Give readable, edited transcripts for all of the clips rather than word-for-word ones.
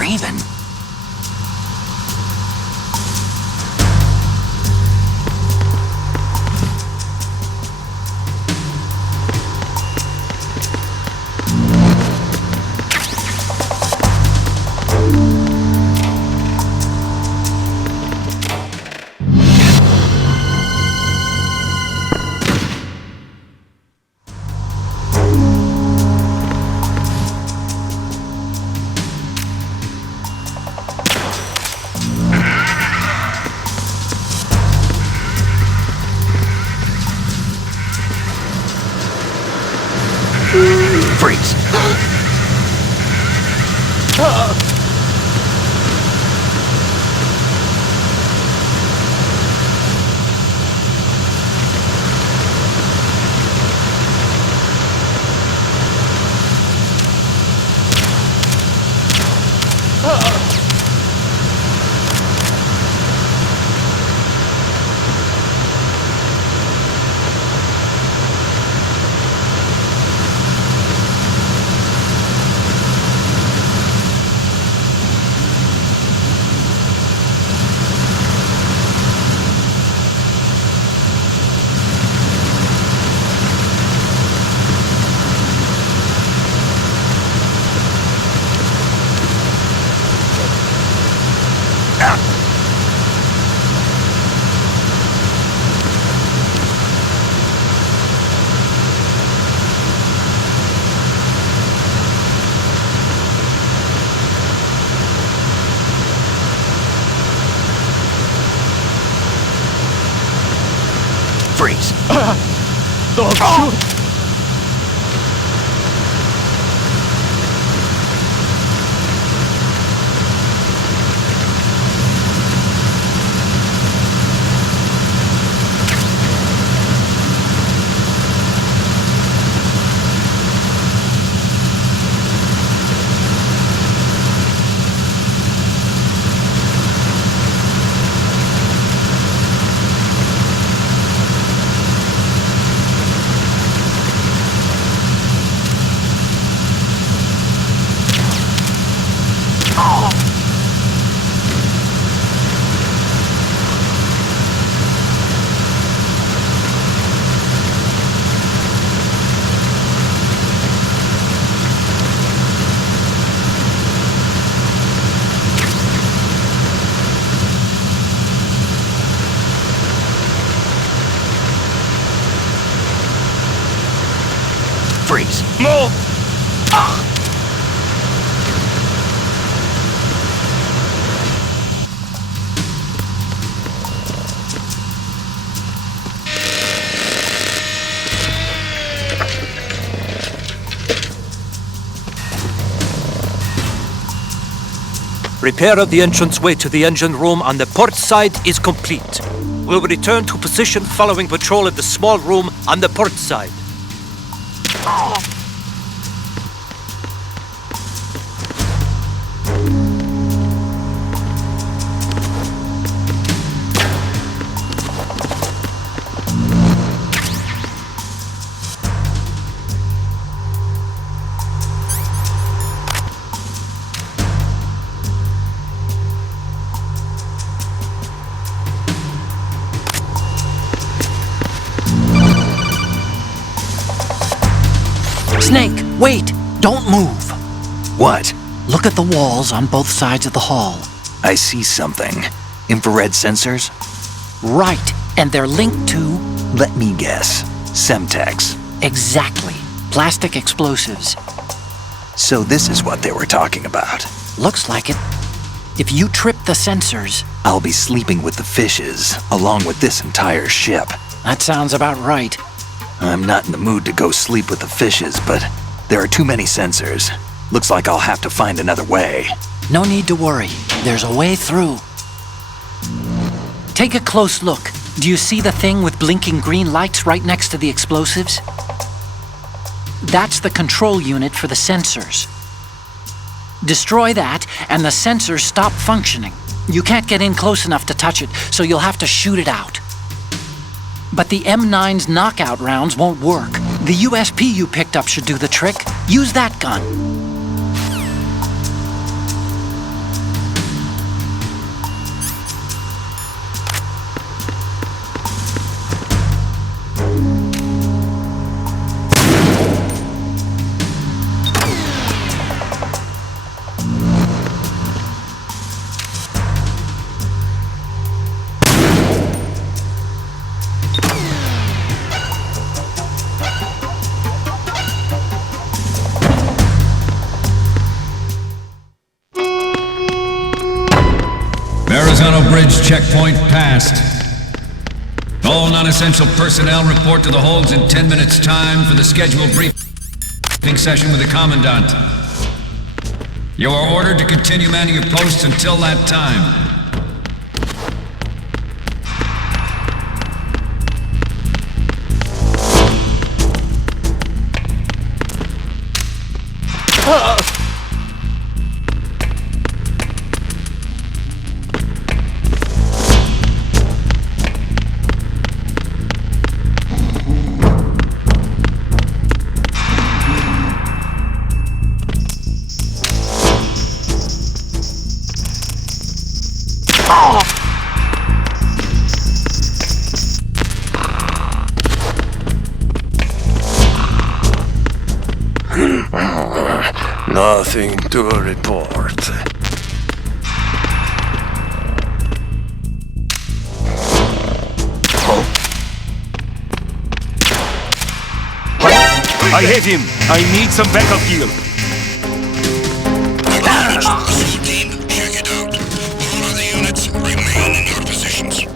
Raven. Freeze! Freeze! Dog, shoot! Freeze! No! Repair of the entranceway to the engine room on the port side is complete. We'll return to position following patrol of the small room on the port side. Snake, wait! Don't move! What? Look at the walls on both sides of the hall. I see something. Infrared sensors? Right, and they're linked to... Let me guess. Semtex. Exactly. Plastic explosives. So this is what they were talking about. Looks like it. If you trip the sensors... I'll be sleeping with the fishes, along with this entire ship. That sounds about right. I'm not in the mood to go sleep with the fishes, but there are too many sensors. Looks like I'll have to find another way. No need to worry. There's a way through. Take a close look. Do you see the thing with blinking green lights right next to the explosives? That's the control unit for the sensors. Destroy that, and the sensors stop functioning. You can't get in close enough to touch it, so you'll have to shoot it out. But the M9's knockout rounds won't work. The USP you picked up should do the trick. Use that gun. Verrazano Bridge checkpoint passed. All non-essential personnel report to the holds in 10 minutes' time for the scheduled briefing session with the Commandant. You are ordered to continue manning your posts until that time. Nothing to report. I have him. I need some backup gear. SEAL team, check it out. All other units remain in your positions.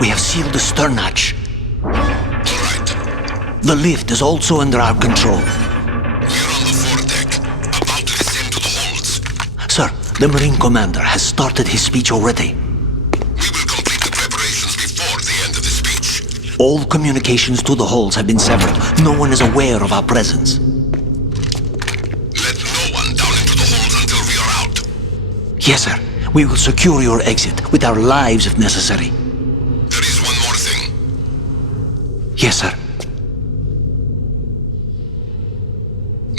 We have sealed the stern hatch. Alright. The lift is also under our control. We're on the foredeck, about to descend to the holds. Sir, the Marine Commander has started his speech already. We will complete the preparations before the end of the speech. All communications to the halls have been severed. No one is aware of our presence. Let no one down into the holds until we are out. Yes, sir. We will secure your exit with our lives if necessary. There is one more thing. Yes, sir.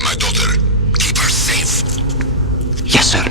My daughter, keep her safe. Yes, sir.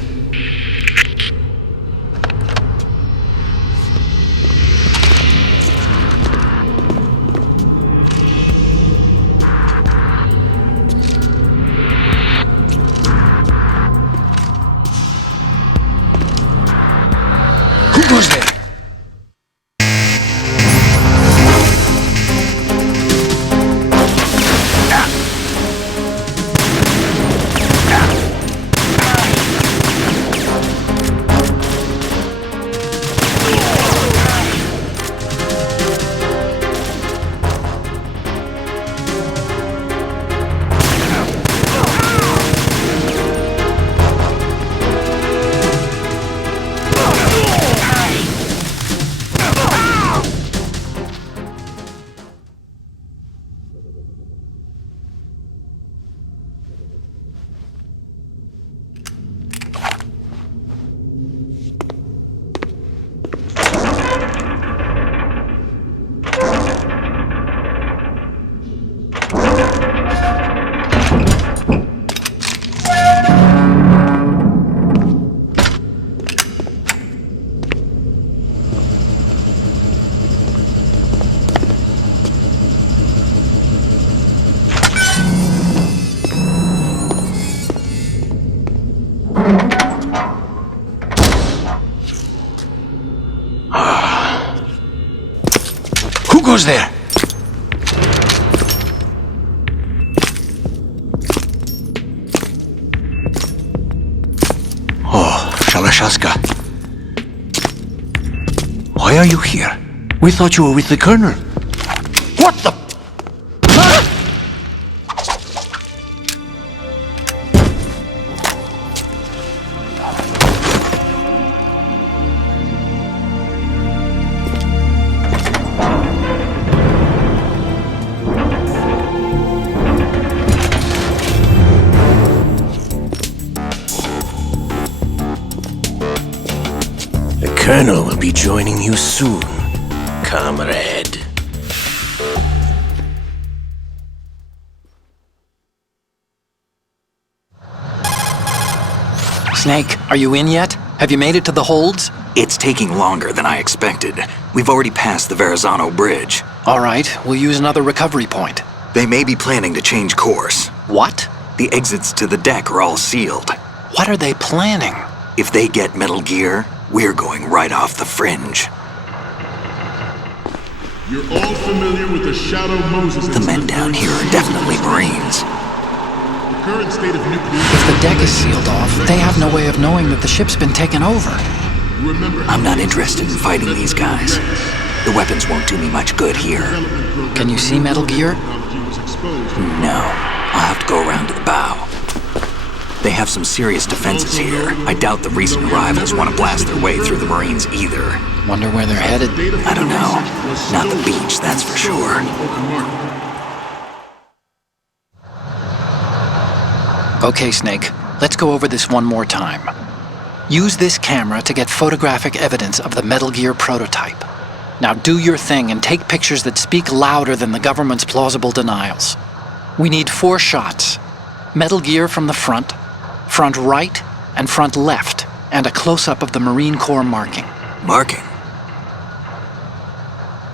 goes there? Oh, Shalashaska. Why are you here? We thought you were with the Colonel. What the? The Colonel will be joining you soon, comrade. Snake, are you in yet? Have you made it to the holds? It's taking longer than I expected. We've already passed the Verrazano Bridge. All right, we'll use another recovery point. They may be planning to change course. What? The exits to the deck are all sealed. What are they planning? If they get Metal Gear, we're going right off the fringe. You're all familiar with the Shadow Moses The men down here are definitely Marines. The current state of nuclear... If the deck is sealed off, they have no way of knowing that the ship's been taken over. I'm not interested in fighting these guys. The weapons won't do me much good here. Can you see Metal Gear? No. I'll have to go around to the bow. They have some serious defenses here. I doubt the recent arrivals want to blast their way through the Marines either. Wonder where they're headed. I don't know. Not the beach, that's for sure. Okay, Snake. Let's go over this one more time. Use this camera to get photographic evidence of the Metal Gear prototype. Now do your thing and take pictures that speak louder than the government's plausible denials. We need 4 shots. Metal Gear from the front right, and front left, and a close-up of the Marine Corps marking. Marking?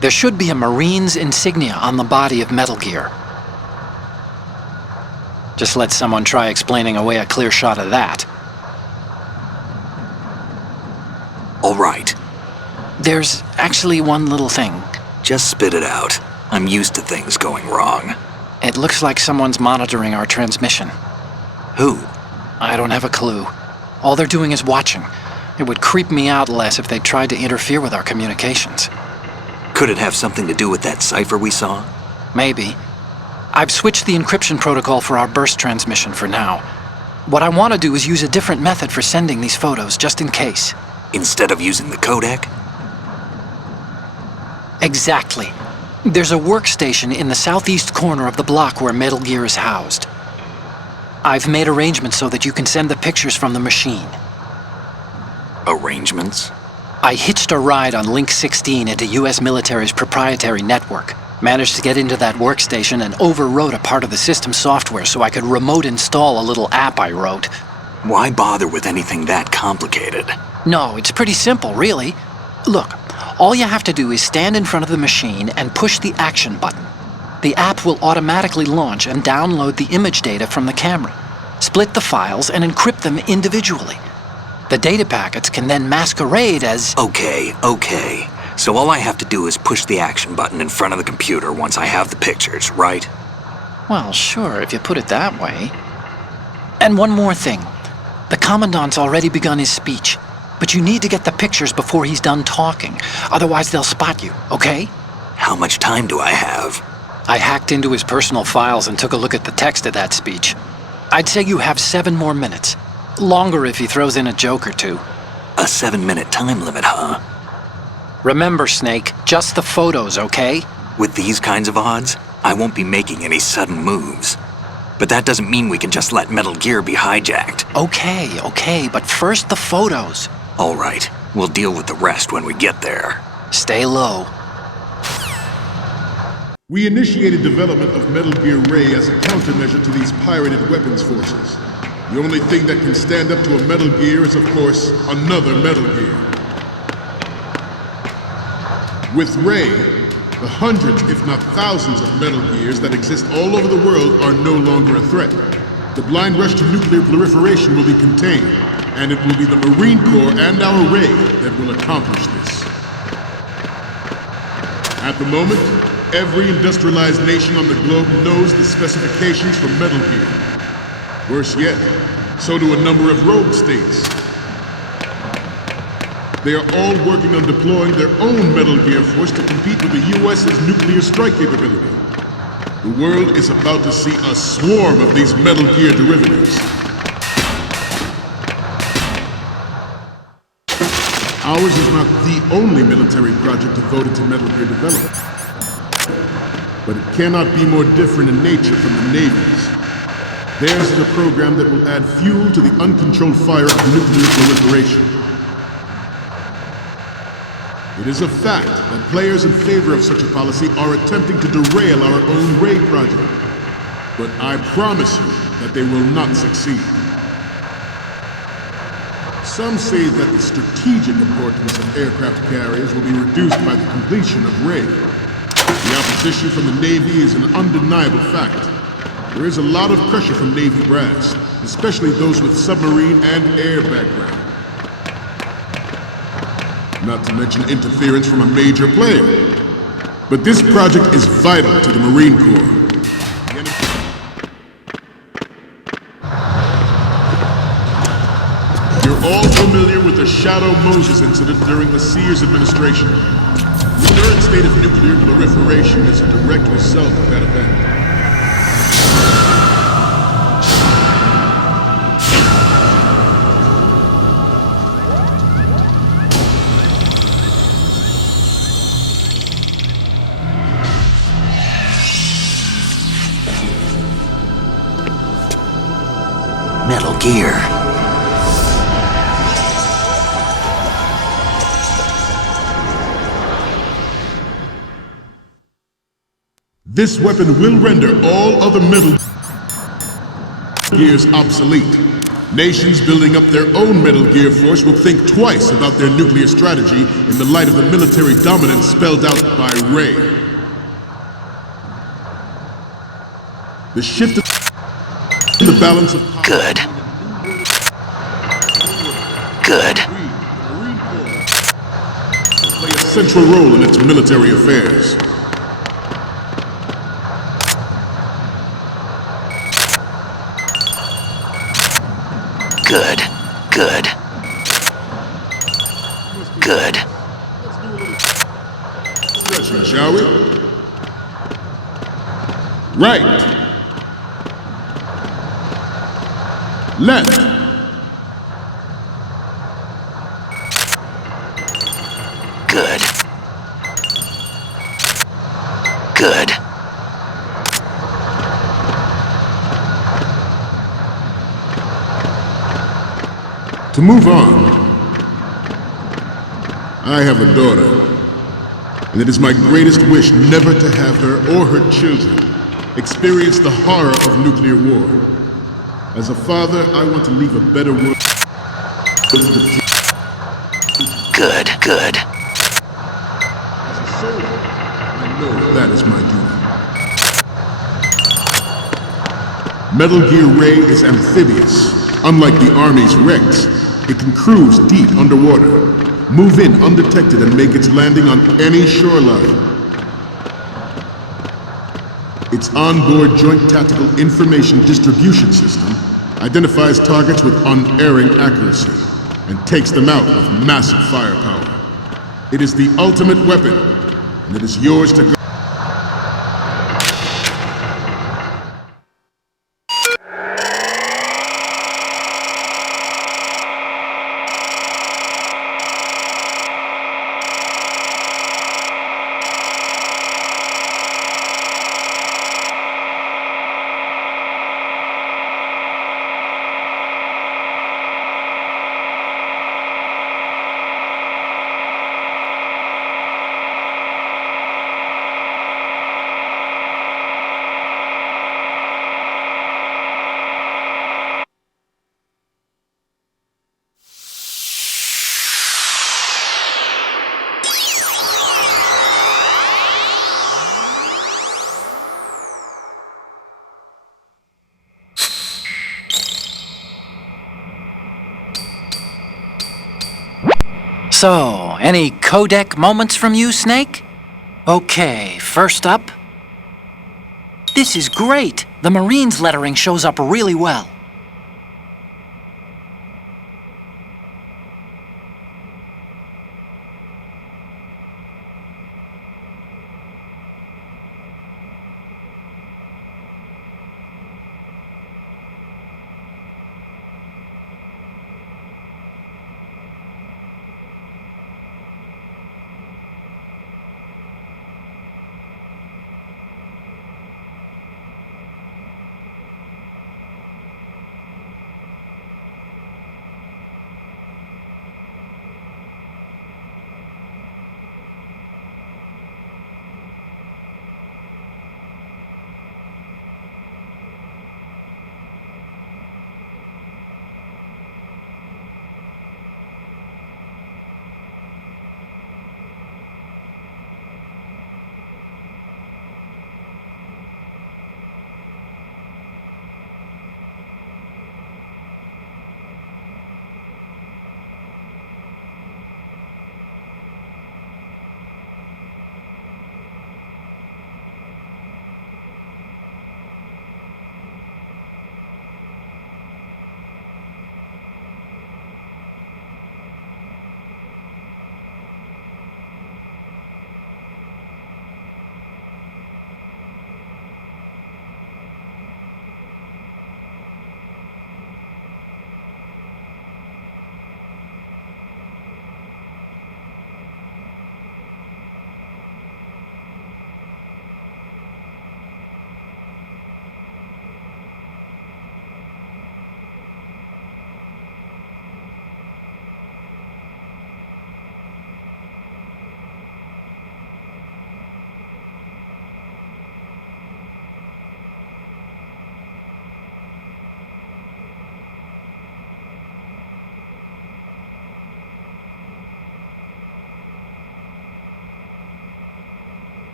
There should be a Marine's insignia on the body of Metal Gear. Just let someone try explaining away a clear shot of that. All right. There's actually one little thing. Just spit it out. I'm used to things going wrong. It looks like someone's monitoring our transmission. Who? I don't have a clue. All they're doing is watching. It would creep me out less if they tried to interfere with our communications. Could it have something to do with that cipher we saw? Maybe. I've switched the encryption protocol for our burst transmission for now. What I want to do is use a different method for sending these photos, just in case. Instead of using the codec? Exactly. There's a workstation in the southeast corner of the block where Metal Gear is housed. I've made arrangements so that you can send the pictures from the machine. Arrangements? I hitched a ride on Link 16 into US military's proprietary network. Managed to get into that workstation and overwrote a part of the system software so I could remote install a little app I wrote. Why bother with anything that complicated? No, it's pretty simple, really. Look, all you have to do is stand in front of the machine and push the action button. The app will automatically launch and download the image data from the camera, split the files, and encrypt them individually. The data packets can then masquerade as... Okay. So all I have to do is push the action button in front of the computer once I have the pictures, right? Well, sure, if you put it that way. And one more thing. The Commandant's already begun his speech, but you need to get the pictures before he's done talking. Otherwise, they'll spot you, okay? How much time do I have? I hacked into his personal files and took a look at the text of that speech. I'd say you have 7 more minutes. Longer if he throws in a joke or two. A 7-minute time limit, huh? Remember, Snake, just the photos, okay? With these kinds of odds, I won't be making any sudden moves. But that doesn't mean we can just let Metal Gear be hijacked. Okay, but first the photos. All right, we'll deal with the rest when we get there. Stay low. We initiated development of Metal Gear Ray as a countermeasure to these pirated weapons forces. The only thing that can stand up to a Metal Gear is, of course, another Metal Gear. With Ray, the hundreds, if not thousands of Metal Gears that exist all over the world are no longer a threat. The blind rush to nuclear proliferation will be contained, and it will be the Marine Corps and our Ray that will accomplish this. At the moment, every industrialized nation on the globe knows the specifications for Metal Gear. Worse yet, so do a number of rogue states. They are all working on deploying their own Metal Gear force to compete with the US's nuclear strike capability. The world is about to see a swarm of these Metal Gear derivatives. Ours is not the only military project devoted to Metal Gear development. But it cannot be more different in nature from the Navy's. Theirs is a program that will add fuel to the uncontrolled fire of nuclear proliferation. It is a fact that players in favor of such a policy are attempting to derail our own Ray project. But I promise you that they will not succeed. Some say that the strategic importance of aircraft carriers will be reduced by the completion of Ray. The opposition from the Navy is an undeniable fact. There is a lot of pressure from Navy brass, especially those with submarine and air background. Not to mention interference from a major player. But this project is vital to the Marine Corps. You're all familiar with the Shadow Moses incident during the Sears administration. The current state of nuclear proliferation is a direct result of that event. Metal Gear. This weapon will render all other Metal Gears obsolete. Nations building up their own Metal Gear force will think twice about their nuclear strategy in the light of the military dominance spelled out by Ray. The shift in the balance of power. Good. Good. Play a central role in its military affairs. Good. Good. Good. Discussion, shall we? Right. Left. Good. Good. To move on, I have a daughter, and it is my greatest wish never to have her or her children experience the horror of nuclear war. As a father, I want to leave a better world. Good, good. As a soldier, I know that is my duty. Metal Gear Ray is amphibious. Unlike the Army's Rex, it can cruise deep underwater, move in undetected and make its landing on any shoreline. Its onboard Joint Tactical Information Distribution System identifies targets with unerring accuracy and takes them out with massive firepower. It is the ultimate weapon, and it is yours to guard. So, any codec moments from you, Snake? Okay, first up. This is great! The Marines lettering shows up really well.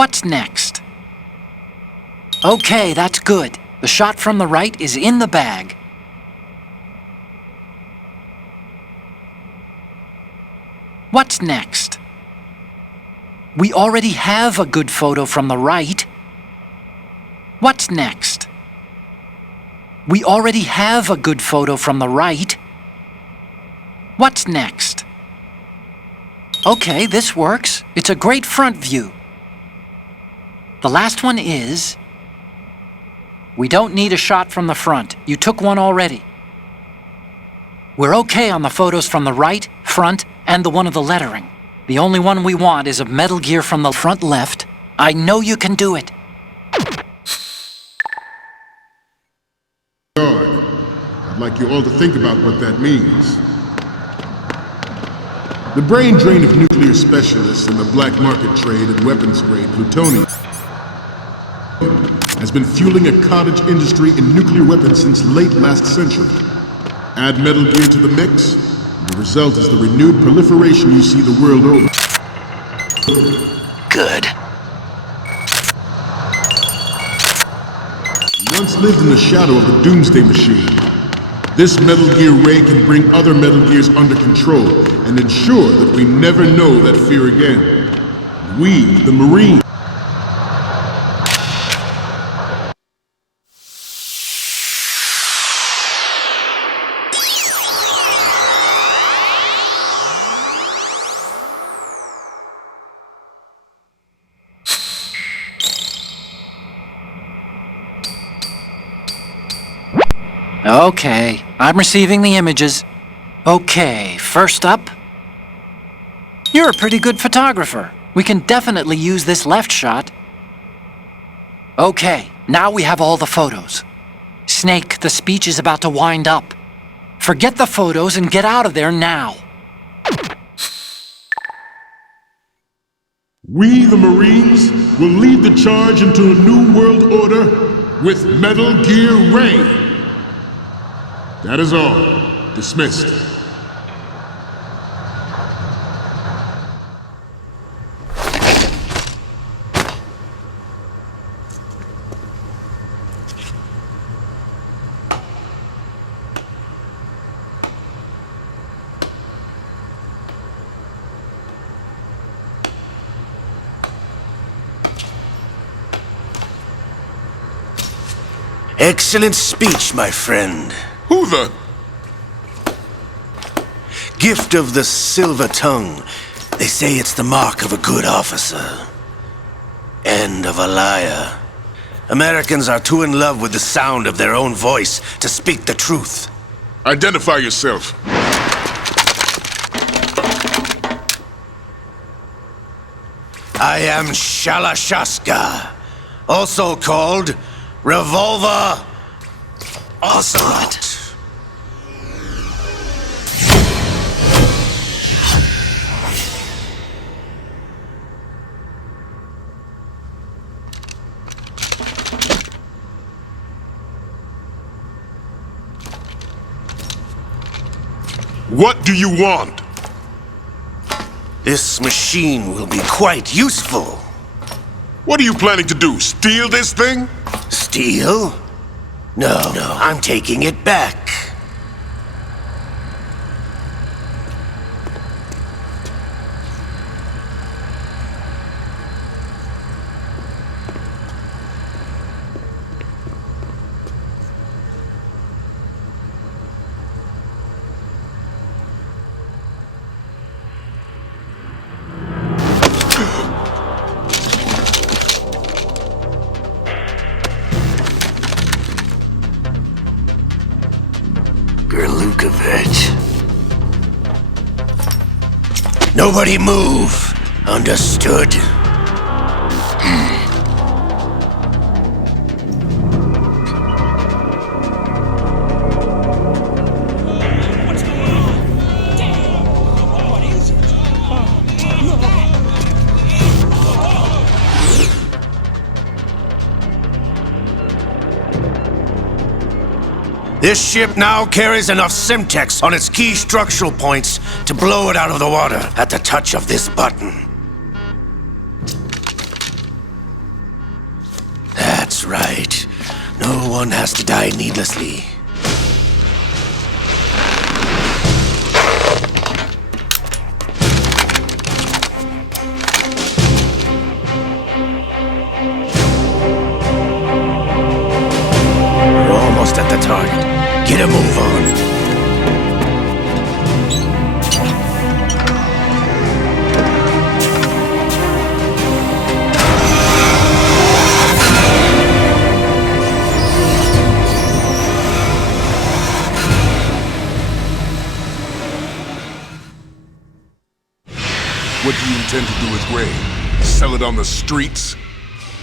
What's next? Okay, that's good. The shot from the right is in the bag. What's next? We already have a good photo from the right. What's next? We already have a good photo from the right. What's next? Okay, this works. It's a great front view. The last one is... We don't need a shot from the front. You took one already. We're okay on the photos from the right, front, and the one of the lettering. The only one we want is of Metal Gear from the front left. I know you can do it. I'd like you all to think about what that means. The brain drain of nuclear specialists in the black market trade in weapons-grade plutonium has been fueling a cottage industry in nuclear weapons since late last century. Add Metal Gear to the mix, and the result is the renewed proliferation you see the world over. Good. Once lived in the shadow of the Doomsday Machine, this Metal Gear Ray can bring other Metal Gears under control and ensure that we never know that fear again. We, the Marines, Okay, I'm receiving the images. Okay, first up. You're a pretty good photographer. We can definitely use this left shot. Okay, now we have all the photos. Snake, the speech is about to wind up. Forget the photos and get out of there now. we, the Marines, will lead the charge into a new world order with Metal Gear Ray. That is all. Dismissed. Excellent speech, my friend. Who the... Gift of the silver tongue. They say it's the mark of a good officer. And of a liar. Americans are too in love with the sound of their own voice to speak the truth. Identify yourself. I am Shalashaska, also called Revolver Ocelot. What do you want? This machine will be quite useful. What are you planning to do? Steal this thing? Steal? No, I'm taking it back. Nobody move. Understood? This ship now carries enough Simtex on its key structural points to blow it out of the water at the touch of this button. That's right. No one has to die needlessly. We're almost at the target. Get a move on. What do you intend to do with Ray? Sell it on the streets?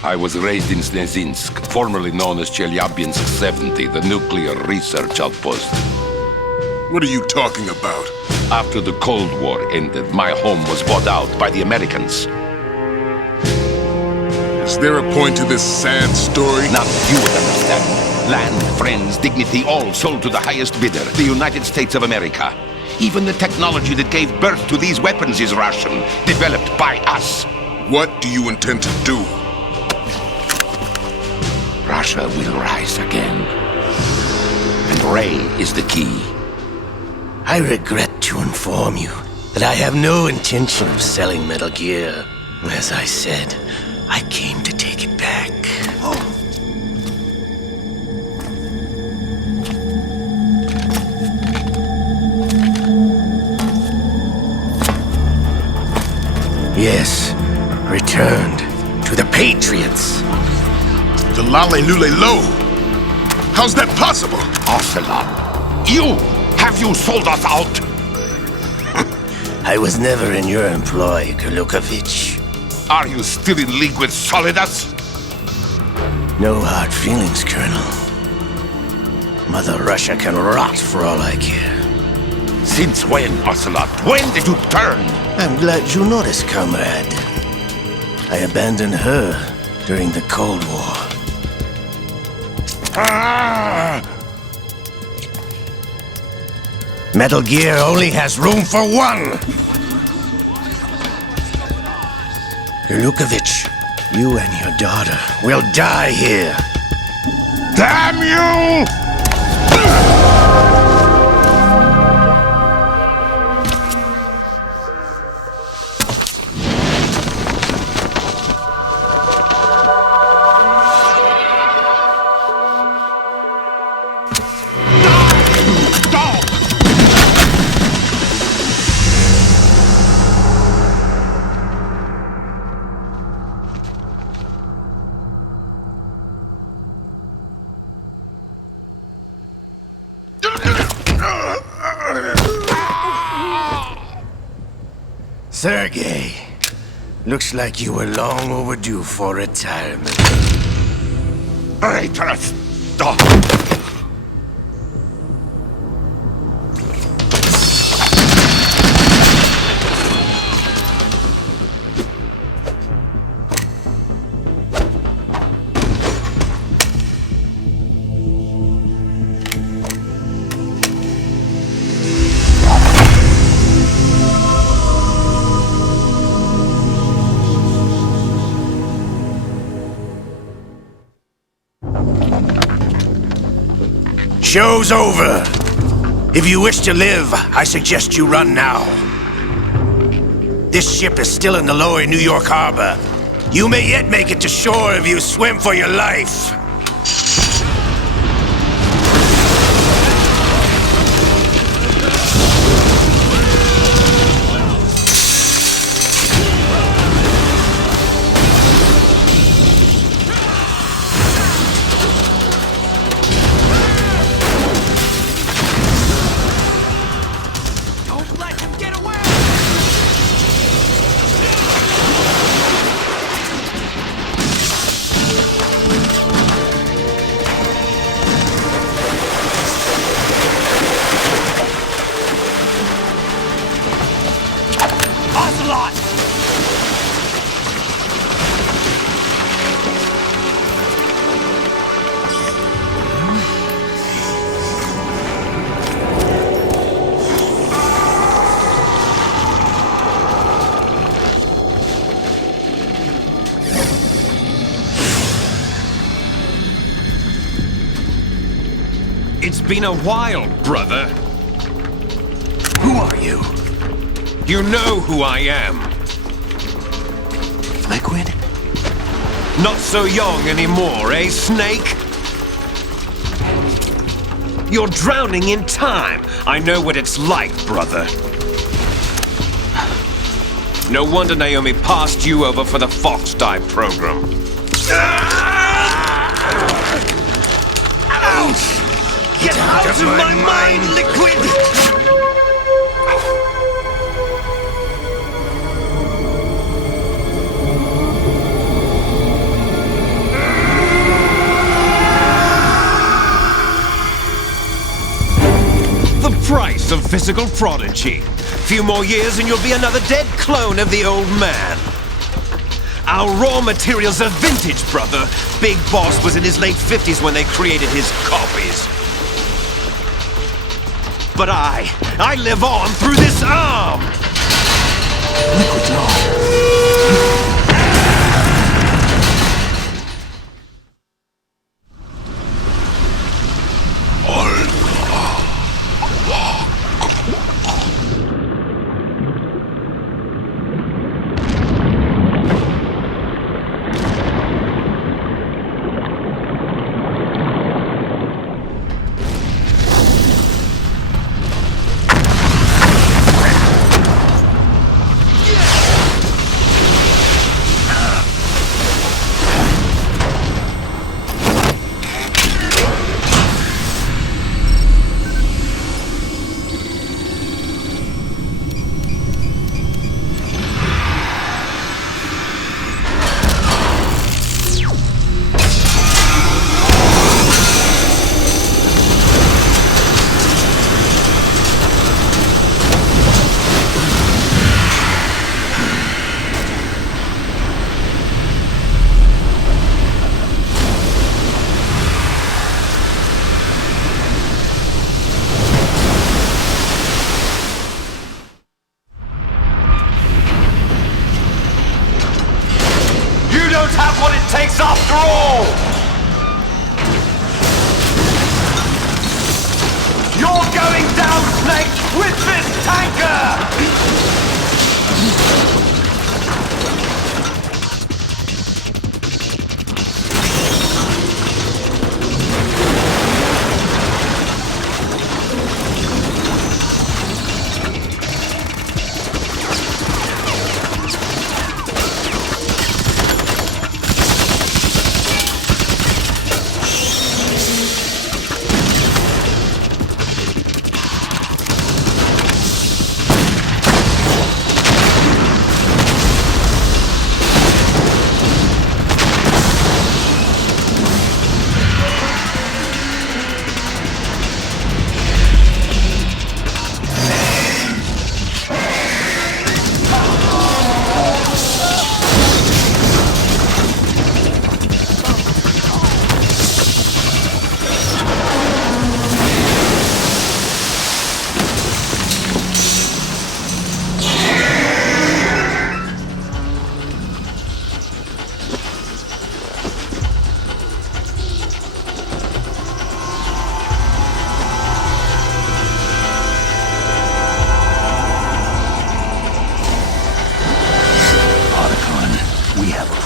I was raised in Snezinsk, formerly known as Chelyabinsk 70, the nuclear research outpost. What are you talking about? After the Cold War ended, my home was bought out by the Americans. Is there a point to this sad story? Now you would understand. Land, friends, dignity, all sold to the highest bidder, the United States of America. Even the technology that gave birth to these weapons is Russian, developed by us. What do you intend to do? Russia will rise again. And Ray is the key. I regret to inform you that I have no intention of selling Metal Gear. As I said, I came to take it back. Yes, returned to the Patriots. The Lale Lule Lo? How's that possible? Ocelot, have you sold us out? I was never in your employ, Golukovich. Are you still in league with Solidas? No hard feelings, Colonel. Mother Russia can rot for all I care. Since when, Ocelot? When did you turn? I'm glad you noticed, comrade. I abandoned her during the Cold War. Metal Gear only has room for one! Golukovich, you and your daughter will die here. Damn you! Sergei, looks like you were long overdue for retirement. Traitorous dog! Show's over. If you wish to live, I suggest you run now. This ship is still in the lower New York harbor. You may yet make it to shore if you swim for your life. It's been a while, brother. Who are you? You know who I am. Liquid? Not so young anymore, eh, Snake? You're drowning in time. I know what it's like, brother. No wonder Naomi passed you over for the Fox Die program. Ouch! Get out of my mind, Liquid! The price of physical prodigy. Few more years and you'll be another dead clone of the old man. Our raw materials are vintage, brother. Big Boss was in his late 50s when they created his copies. But I live on through this arm! Liquid's on. Have what it takes after all! You're going down, Snake, with this tanker!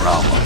problem.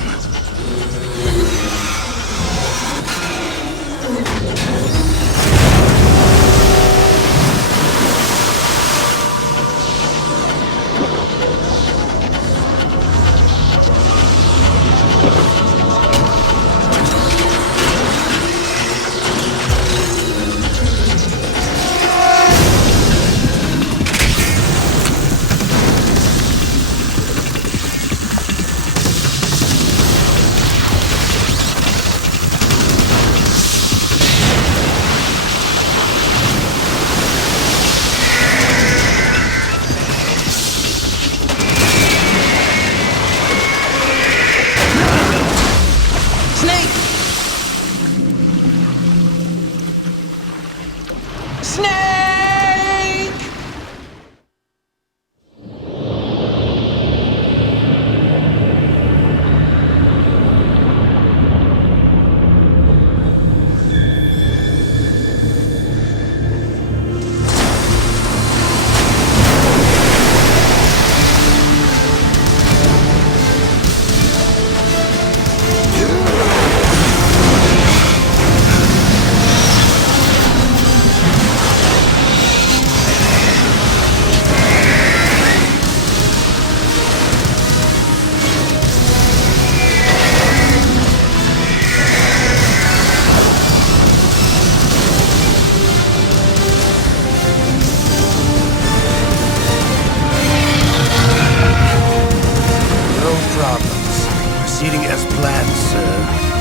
Proceeding as planned, sir.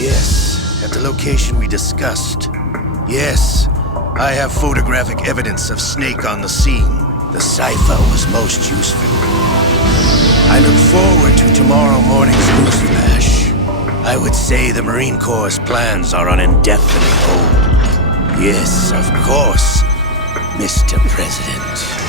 Yes, at the location we discussed. Yes, I have photographic evidence of Snake on the scene. The cipher was most useful. I look forward to tomorrow morning's newsflash. I would say the Marine Corps' plans are on indefinite hold. Yes, of course, Mr. President.